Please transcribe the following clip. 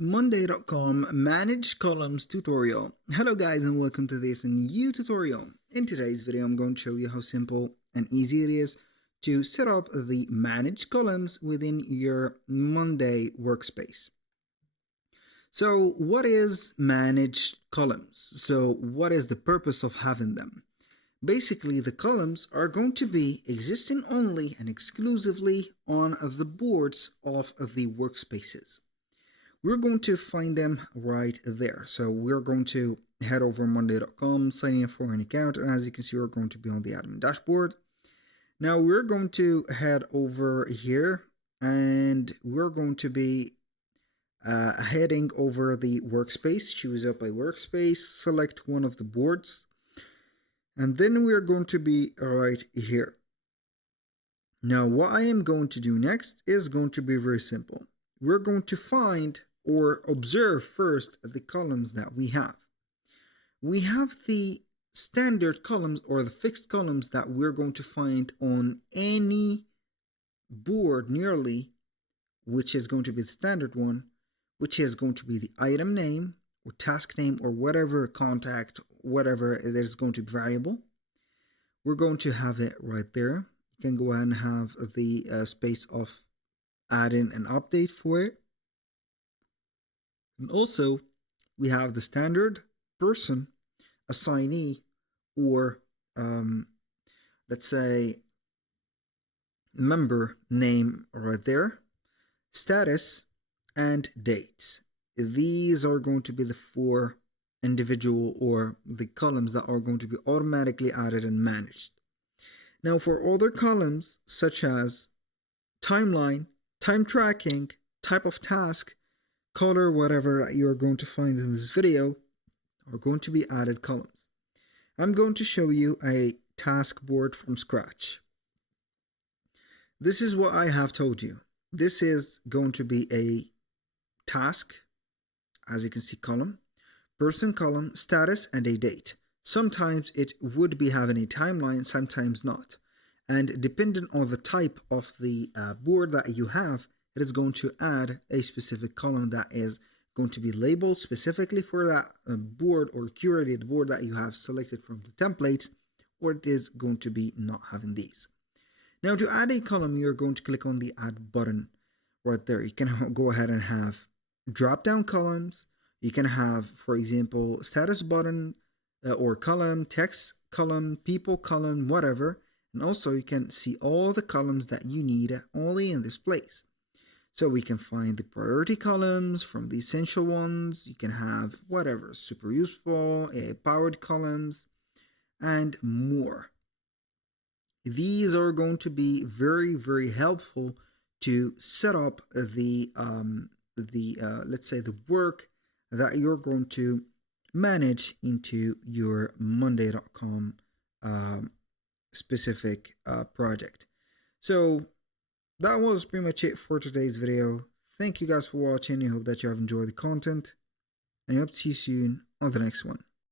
Monday.com Manage Columns tutorial. Hello guys and welcome to this new tutorial. In today's video I'm going to show you how simple and easy it is to set up the Manage Columns within your Monday workspace. So what is Manage Columns? So what is the purpose of having them? Basically the columns are going to be existing only and exclusively on the boards of the workspaces. We're going to find them right there. So we're going to head over monday.com, sign in for an account, and as you can see, we're going to be on the admin dashboard. Now we're going to head over here and we're going to be heading over the workspace. Choose up a workspace, select one of the boards, and then we're going to be right here. Now what I am going to do next is going to be very simple. We're going to find or observe first the columns that we have. We have the standard columns or the fixed columns that we're going to find on any board nearly, which is going to be the standard one, which is going to be the item name or task name or whatever contact, whatever it is going to be variable. We're going to have it right there. You can go ahead and have the space of add in an update for it. And also we have the standard person, assignee, or let's say member name right there, status, and dates. These are going to be the four individual or the columns that are going to be automatically added and managed. Now for other columns such as timeline, time tracking, type of task, color, whatever you're going to find in this video, are going to be added columns. I'm going to show you a task board from scratch. This is what I have told you. This is going to be a task, as you can see, column, person column, status, and a date. Sometimes it would be having a timeline, sometimes not. And depending on the type of the board that you have, it is going to add a specific column that is going to be labeled specifically for that board or curated board that you have selected from the template, or it is going to be not having these. Now to add a column, you're going to click on the add button right there. You can go ahead and have drop down columns. You can have, for example, status button or column, text column, people column, whatever. And also you can see all the columns that you need only in this place. So we can find the priority columns from the essential ones. You can have whatever, super useful, powered columns, and more. These are going to be very, very helpful to set up the let's say the work that you're going to manage into your monday.com specific project. So that was pretty much it for today's video. Thank you guys for watching. I hope that you have enjoyed the content, and I hope to see you soon on the next one.